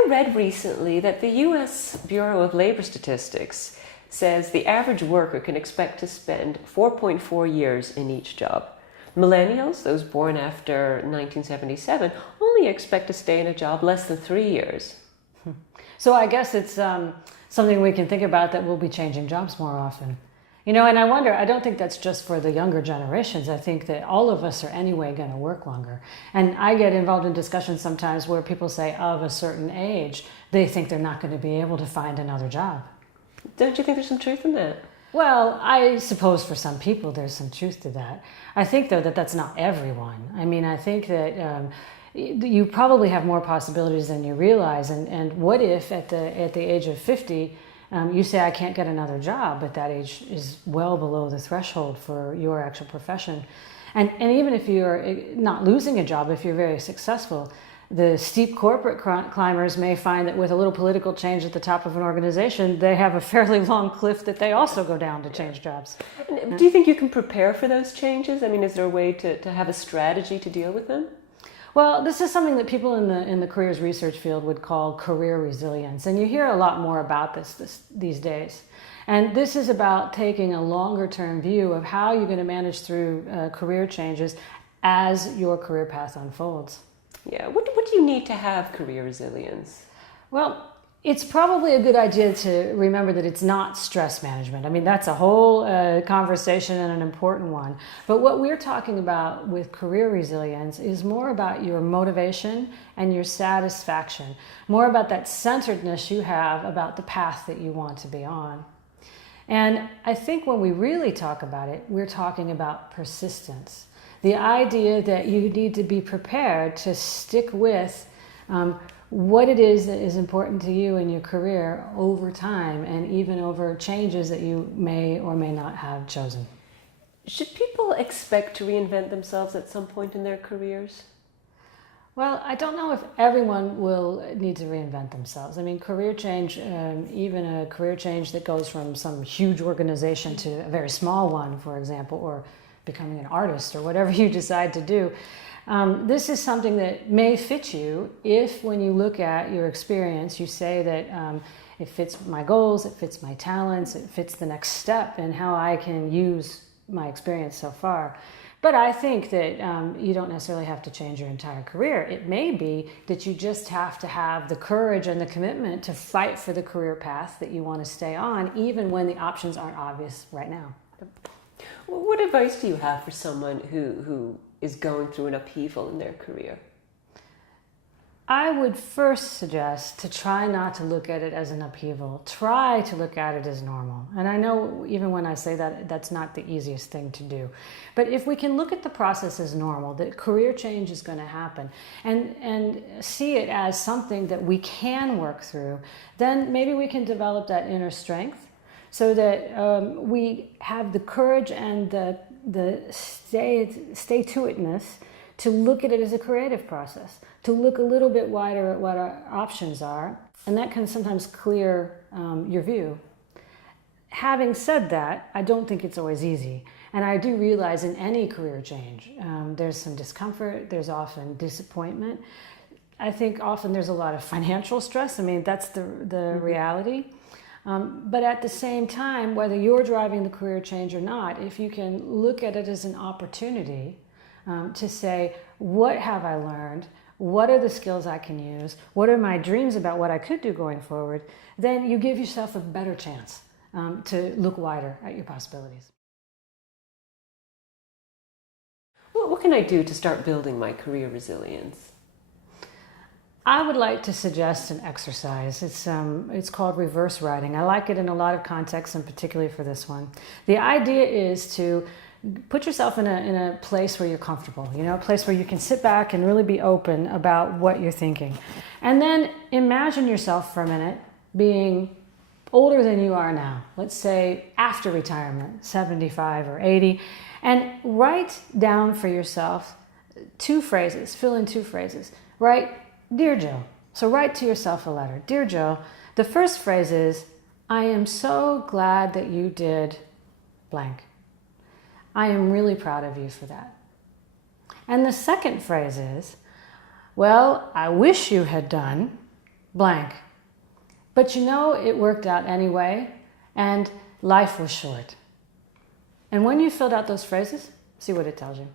I read recently that the US Bureau of Labor Statistics says the average worker can expect to spend 4.4 years in each job. Millennials, those born after 1977, only expect to stay in a job less than 3 years. So I guess it's something we can think about, that we'll be changing jobs more often. You know, and I wonder, I don't think that's just for the younger generations. I think that all of us are anyway going to work longer. And I get involved in discussions sometimes where people say of a certain age, they think they're not going to be able to find another job. Don't you think there's some truth in that? Well, I suppose for some people there's some truth to that. I think, though, that that's not everyone. I mean, I think that you probably have more possibilities than you realize. And what if at the age of 50, you say, I can't get another job, but that age is well below the threshold for your actual profession. And even if you're not losing a job, if you're very successful, the steep corporate climbers may find that with a little political change at the top of an organization, they have a fairly long cliff that they also go down to change jobs. Do you think you can prepare for those changes? I mean, is there a way to have a strategy to deal with them? Well, this is something that people in the careers research field would call career resilience. And you hear a lot more about this these days. And this is about taking a longer term view of how you're going to manage through career changes as your career path unfolds. Yeah, what do you need to have career resilience? Well, it's probably a good idea to remember that it's not stress management. I mean, that's a whole conversation and an important one. But what we're talking about with career resilience is more about your motivation and your satisfaction, more about that centeredness you have about the path that you want to be on. And I think when we really talk about it, we're talking about persistence. The idea that you need to be prepared to stick with what it is that is important to you in your career over time, and even over changes that you may or may not have chosen. Should people expect to reinvent themselves at some point in their careers? Well, I don't know if everyone will need to reinvent themselves. I mean, career change, even a career change that goes from some huge organization to a very small one, for example, or becoming an artist or whatever you decide to do. This is something that may fit you if, when you look at your experience, you say that it fits my goals, it fits my talents, it fits the next step in how I can use my experience so far. But I think that you don't necessarily have to change your entire career. It may be that you just have to have the courage and the commitment to fight for the career path that you want to stay on, even when the options aren't obvious right now. Well, what advice do you have for someone who is going through an upheaval in their career? I would first suggest to try not to look at it as an upheaval. Try to look at it as normal. And I know even when I say that, that's not the easiest thing to do. But if we can look at the process as normal, that career change is going to happen, and see it as something that we can work through, then maybe we can develop that inner strength so that we have the courage and the stay-to-itness to look at it as a creative process, to look a little bit wider at what our options are, and that can sometimes clear your view. Having said that, I don't think it's always easy, and I do realize in any career change, there's some discomfort, there's often disappointment. I think often there's a lot of financial stress. I mean, that's the reality. But at the same time, whether you're driving the career change or not, if you can look at it as an opportunity to say, what have I learned? What are the skills I can use? What are my dreams about what I could do going forward? Then you give yourself a better chance to look wider at your possibilities. What can I do to start building my career resilience? I would like to suggest an exercise. It's called reverse writing. I like it in a lot of contexts, and particularly for this one. The idea is to put yourself in a place where you're comfortable, a place where you can sit back and really be open about what you're thinking. And then imagine yourself for a minute being older than you are now, let's say after retirement, 75 or 80, and write down for yourself 2 phrases, fill in 2 phrases. Write, Dear Joe. So write to yourself a letter. Dear Joe, the first phrase is, I am so glad that you did blank. I am really proud of you for that. And the second phrase is, well, I wish you had done blank. But you know, it worked out anyway, and life was short. And when you filled out those phrases, see what it tells you.